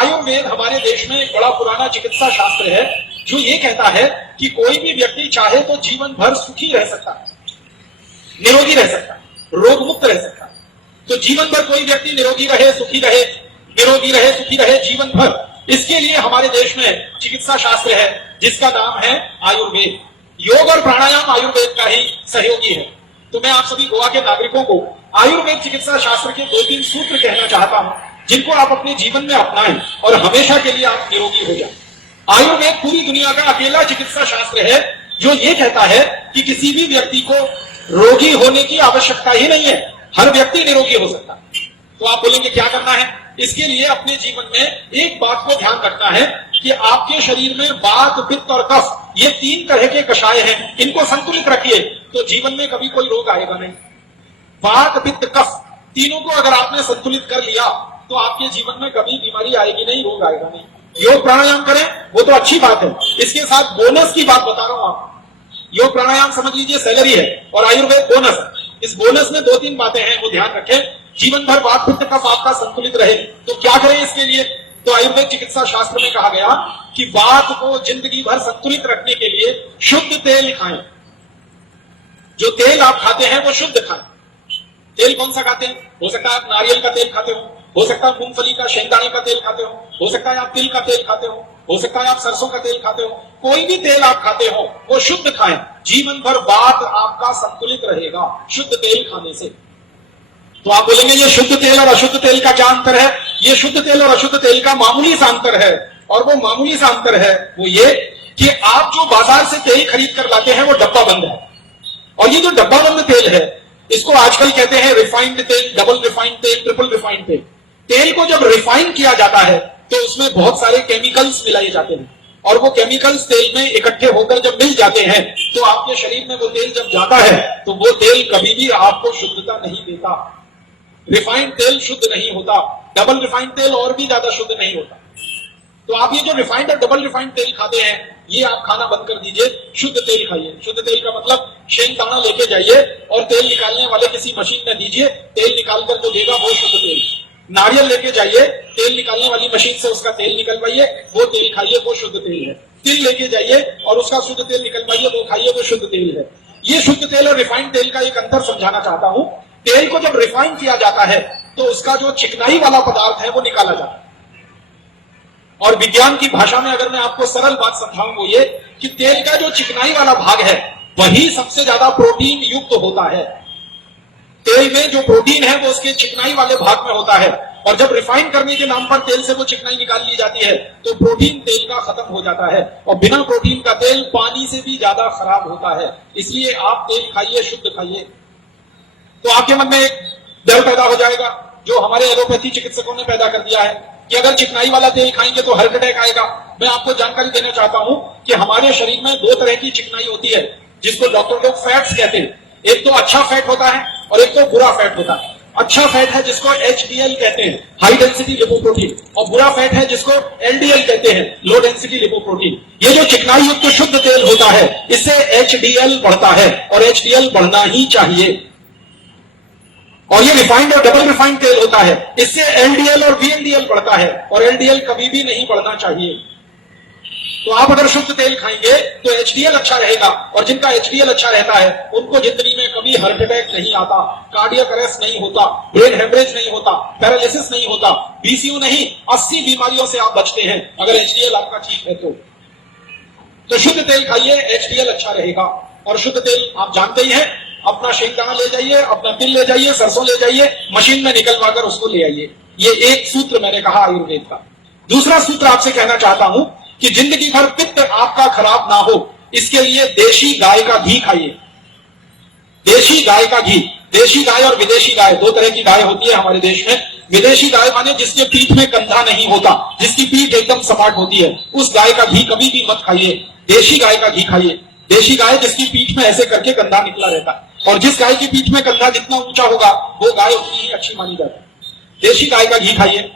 आयुर्वेद हमारे देश में एक बड़ा पुराना चिकित्सा शास्त्र है जो ये कहता है कि कोई भी व्यक्ति चाहे तो जीवन भर सुखी रह सकता है, निरोगी रह सकता है, रोग मुक्त रह सकता है। तो जीवन भर कोई व्यक्ति निरोगी रहे, सुखी रहे, निरोगी रहे, सुखी रहे जीवन भर, इसके लिए हमारे देश में चिकित्सा शास्त्र है जिसका नाम है आयुर्वेद। योग और प्राणायाम आयुर्वेद का ही सहयोगी है। तो मैं आप सभी गोवा के नागरिकों को आयुर्वेद चिकित्सा शास्त्र के 2-3 सूत्र कहना चाहता हूं जिनको आप अपने जीवन में अपनाएं और हमेशा के लिए आप निरोगी हो जाएं। आयुर्वेद पूरी दुनिया का अकेला चिकित्सा शास्त्र है जो ये कहता है कि किसी भी व्यक्ति को रोगी होने की आवश्यकता ही नहीं है, हर व्यक्ति निरोगी हो सकता है। तो आप बोलेंगे क्या करना है? इसके लिए अपने जीवन में एक बात को ध्यान रखना है कि आपके शरीर में वात, पित्त और कफ ये 3 तरह के कषाय हैं, इनको संतुलित रखिए तो जीवन में कभी कोई रोग आएगा नहीं। वात, पित्त, कफ तीनों को अगर आपने संतुलित कर लिया तो आपके जीवन में कभी बीमारी आएगी नहीं, रोग आएगा नहीं। योग प्राणायाम करें वो तो अच्छी बात है, इसके साथ बोनस की बात बता रहा हूं आपको। योग प्राणायाम समझ लीजिए सैलरी है और आयुर्वेद बोनस है। इस बोनस में 2-3 बातें हैं, वो ध्यान रखें। जीवन भर वात, पित्त, कफ आपका संतुलित रहे तो क्या करें इसके लिए? तो आयुर्वेद चिकित्सा शास्त्र में कहा गया कि वात को जिंदगी भर संतुलित रखने के लिए शुद्ध तेल खाएं। जो तेल आप खाते हैं वो शुद्ध खाएं। तेल कौन सा खाते हैं? हो सकता है आप नारियल का तेल खाते हो सकता है मूंगफली का, शेंगदाने का तेल खाते हो सकता है आप तिल का तेल खाते हो सकता है आप सरसों का तेल खाते हो। कोई भी तेल आप खाते हो वो शुद्ध खाएं। जीवन भर वात आपका संतुलित रहेगा शुद्ध तेल खाने से। तो आप बोलेंगे ये शुद्ध तेल और अशुद्ध तेल का क्या अंतर है? ये शुद्ध तेल और अशुद्ध तेल का मामूली सा अंतर है, और वो मामूली सा अंतर है वो ये कि आप जो बाजार से तेल खरीद कर लाते हैं वो डब्बा बंद है, और ये जो डब्बा बंद तेल है इसको आजकल कहते हैं रिफाइंड तेल, डबल रिफाइंड तेल, ट्रिपल रिफाइंड तेल। तेल को जब रिफाइन किया जाता है तो उसमें बहुत सारे केमिकल्स मिलाए जाते हैं, और वो केमिकल्स तेल में इकट्ठे होकर जब मिल जाते हैं तो आपके शरीर में वो तेल जब जाता है तो वो तेल कभी भी आपको शुद्धता नहीं देता। रिफाइंड तेल शुद्ध नहीं होता, डबल रिफाइंड तेल और भी ज्यादा शुद्ध नहीं होता। तो आप ये जो रिफाइंड और डबल रिफाइंड तेल खाते हैं ये आप खाना बंद कर दीजिए, शुद्ध तेल खाइए। शुद्ध तेल का मतलब शेंगदाना लेके जाइए और तेल निकालने वाले किसी मशीन में दीजिए, तेल निकालकर जो देगा वो शुद्ध तेल। नारियल लेके जाइए, तेल निकालने वाली मशीन से उसका तेल निकलवाइए, वो तेल खाइए, वो शुद्ध तेल है। तिल लेके जाइए और उसका शुद्ध तेल निकलवाइए, वो खाइए, वो शुद्ध तेल है। ये शुद्ध तेल और रिफाइंड तेल का एक अंतर समझाना चाहता हूं। तेल को जब रिफाइन किया जाता है तो उसका जो चिकनाई वाला पदार्थ है वो निकाला जाता है, और विज्ञान की भाषा में अगर मैं आपको सरल बात समझाऊं वो ये कि तेल का जो चिकनाई वाला भाग है वही सबसे ज्यादा प्रोटीन युक्त होता है। तेल में जो प्रोटीन है वो उसके चिकनाई वाले भाग में होता है, और जब रिफाइन करने के नाम पर तेल से वो चिकनाई निकाल ली जाती है तो प्रोटीन तेल का खत्म हो जाता है, और बिना प्रोटीन का तेल पानी से भी ज्यादा खराब होता है। इसलिए आप तेल खाइए, शुद्ध खाइए। तो आपके मन में एक डर पैदा हो जाएगा जो हमारे एलोपैथी चिकित्सकों ने पैदा कर दिया है कि अगर चिकनाई वाला तेल खाएंगे तो हार्ट अटैक आएगा। मैं आपको जानकारी देना चाहता हूं कि हमारे शरीर में 2 तरह की चिकनाई होती है जिसको डॉक्टर लोग फैट्स कहते हैं। एक तो अच्छा फैट होता है और एक तो बुरा फैट होता है। अच्छा फैट है जिसको HDL कहते हैं, हाई डेंसिटी लिपोप्रोटीन, और बुरा फैट है जिसको LDL कहते हैं, लो डेंसिटी लिपोप्रोटीन। ये जो चिकनाई युक्त शुद्ध तेल होता है इससे HDL बढ़ता है, और HDL बढ़ना ही चाहिए। और ये रिफाइंड और डबल रिफाइंड तेल होता है, इससे LDL और VLDL बढ़ता है, और LDL कभी भी नहीं बढ़ना चाहिए। तो आप अगर शुद्ध तेल खाएंगे तो HDL अच्छा रहेगा, और जिनका HDL अच्छा रहता है उनको जिंदगी में कभी हार्ट अटैक नहीं आता, कार्डियक अरेस्ट नहीं होता, ब्रेन हेमरेज नहीं होता, पैरालिसिस नहीं होता, BCO नहीं, 80 बीमारियों से आप बचते हैं अगर HDL आपका ठीक है तो शुद्ध तेल खाइए, HDL अच्छा रहेगा। और शुद्ध तेल आप जानते ही हैं, अपना शेंगदाना ले जाइए, अपना तिल ले जाइए, सरसों ले जाइए, मशीन में निकलवा कर उसको ले आइए। ये एक सूत्र मैंने कहा आयुर्वेद का। दूसरा सूत्र आपसे कहना चाहता हूं कि जिंदगी भर पित्त आपका खराब ना हो इसके लिए देशी गाय का घी खाइए। देशी गाय का घी, देशी गाय और विदेशी गाय 2 तरह की गाय होती है हमारे देश में। विदेशी गाय माने जिसके पीठ में कंधा नहीं होता, जिसकी पीठ एकदम सपाट होती है, उस गाय का घी कभी भी मत खाइए। देशी गाय का घी खाइए। देशी गाय जिसकी पीठ में ऐसे करके कंधा निकला रहता है, और जिस गाय की पीठ में कंधा जितना ऊंचा होगा वो गाय उतनी ही अच्छी मानी जाती है। देशी गाय का घी खाइए।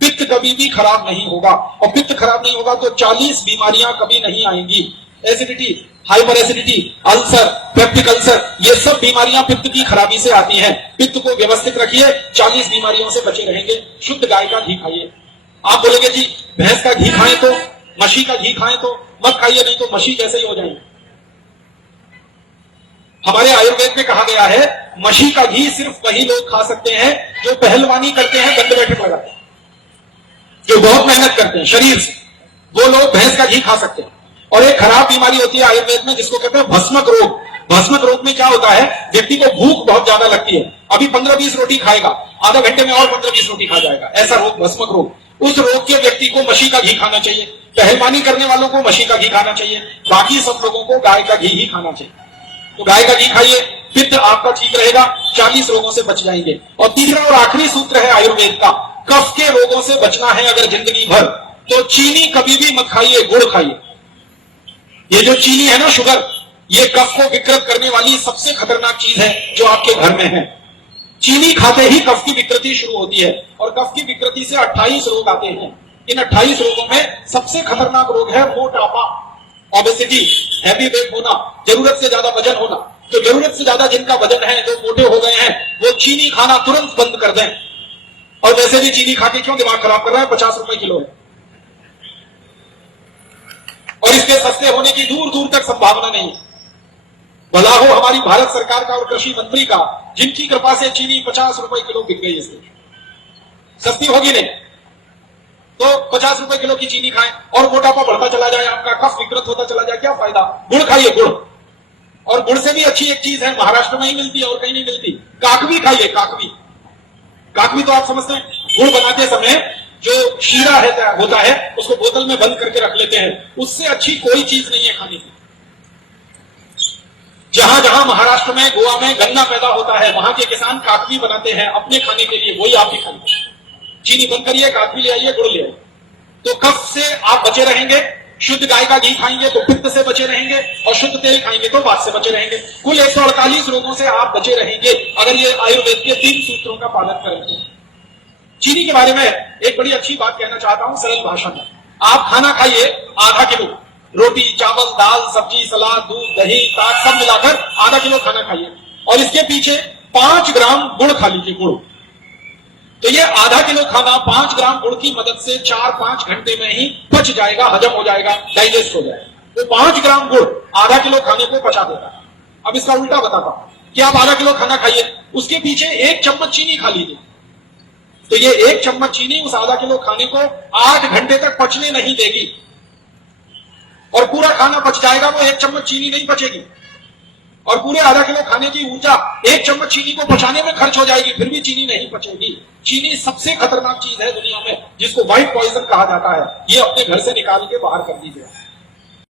पित्त कभी भी खराब नहीं होगा, और पित्त खराब नहीं होगा तो 40 बीमारियां कभी नहीं आएंगी। Acidity, hyper acidity, ulcer, peptic ulcer, ये सब बीमारियां पित्त की खराबी से आती हैं। पित्त को व्यवस्थित रखिए, 40 बीमारियों से बचे रहेंगे। शुद्ध गाय का घी खाइए। आप बोलेंगे जी भैंस का घी खाएं तो, मछली का घी खाएं तो मत खाइए, नहीं तो मछली जैसे ही हो जाएंगे। हमारे आयुर्वेद में कहा गया है मछली का घी सिर्फ वही लोग खा सकते हैं जो पहलवानी करते हैं, दंड बैठक लगाते हैं, जो बहुत मेहनत करते हैं शरीर से, वो लोग भैंस का घी खा सकते हैं। और एक खराब बीमारी होती है आयुर्वेद में जिसको कहते हैं भस्मक रोग। भस्मक रोग में क्या होता है, व्यक्ति को भूख बहुत ज्यादा लगती है, अभी 15-20 रोटी खाएगा, आधा घंटे में और 15-20 रोटी खा जाएगा, ऐसा रोग भस्मक रोग। उस रोग के व्यक्ति को मछली का घी खाना चाहिए, पहलवानी करने वालों को मछली का घी खाना चाहिए, बाकी सब लोगों को गाय का घी ही खाना चाहिए। तो गाय का घी खाइए, पित्त आपका ठीक रहेगा, 40 रोगों से बच जाएंगे। और तीसरा और आखिरी सूत्र है आयुर्वेद का, कफ के रोगों से बचना है अगर जिंदगी भर तो चीनी कभी भी मत खाइए, गुड़ खाइए। ये जो चीनी है ना, शुगर, ये कफ को विकृत करने वाली सबसे खतरनाक चीज है जो आपके घर में है। चीनी खाते ही कफ की विकृति शुरू होती है और कफ की विकृति से 28 रोग आते हैं। इन 28 रोगों में सबसे खतरनाक रोग है मोटापा, ओबेसिटी, हैवी वेट होना, जरूरत से ज्यादा वजन होना। तो जरूरत से ज्यादा जिनका वजन है, जो मोटे हो गए हैं, वो चीनी खाना तुरंत बंद कर दें। और वैसे भी चीनी खाके क्यों दिमाग खराब कर रहा है, 50 रुपए किलो है और इसके सस्ते होने की दूर दूर तक संभावना नहीं। भला हो हमारी भारत सरकार का और कृषि मंत्री का, जिनकी कृपा से चीनी 50 रुपए किलो बिक गई। इसलिए सस्ती होगी नहीं तो 50 रुपए किलो की चीनी खाएं और मोटापा बढ़ता चला जाए, आपका कफ विकृत होता चला जाए, क्या फायदा। गुड़ खाइए, गुड़। और गुड़ से भी अच्छी एक चीज है, महाराष्ट्र में ही मिलती है और कहीं नहीं मिलती, काकवी खाइए, काकवी। काकवी तो आप समझते हैं, गुड़ बनाते समय जो शीरा होता है उसको बोतल में बंद करके रख लेते हैं, उससे अच्छी कोई चीज नहीं है खाने की। जहां जहां महाराष्ट्र में, गोवा में गन्ना पैदा होता है, वहां के किसान काकवी बनाते हैं अपने खाने के लिए, वही आप ही खाइए। चीनी बंद करिए, काकवी ले आइए, गुड़ ले आइए, तो कफ से आप बचे रहेंगे। शुद्ध गाय का घी खाएंगे तो पित्त से बचे रहेंगे और शुद्ध तेल खाएंगे तो वात से बचे रहेंगे। कुल 148 रोगों से आप बचे रहेंगे अगर ये आयुर्वेद के 3 सूत्रों का पालन करेंगे। चीनी के बारे में एक बड़ी अच्छी बात कहना चाहता हूं सरल भाषा में। आप खाना खाइए आधा किलो, रोटी, चावल, दाल, सब्जी, सलाद, दूध, दही, ताक सब मिलाकर आधा किलो खाना खाइए और इसके पीछे 5 ग्राम गुड़ खा लीजिए, गुड़। तो ये आधा किलो खाना 5 ग्राम गुड़ की मदद से 4-5 घंटे में ही पच जाएगा, हजम हो जाएगा, डाइजेस्ट हो जाएगा। तो 5 ग्राम गुड़ आधा किलो खाने को पचा देता है। अब इसका उल्टा बताता हूं कि आप आधा किलो खाना खाइए, उसके पीछे 1 चम्मच चीनी खा लीजिए, तो ये 1 चम्मच चीनी उस आधा किलो खाने को 8 घंटे तक पचने नहीं देगी और पूरा खाना पच जाएगा, वो 1 चम्मच चीनी नहीं पचेगी। और पूरे आधा किलो खाने की ऊर्जा 1 चम्मच चीनी को पचाने में खर्च हो जाएगी, फिर भी चीनी नहीं पचेगी। चीनी सबसे खतरनाक चीज है दुनिया में, जिसको व्हाइट पॉइजन कहा जाता है। ये अपने घर से निकाल के बाहर कर दीजिए।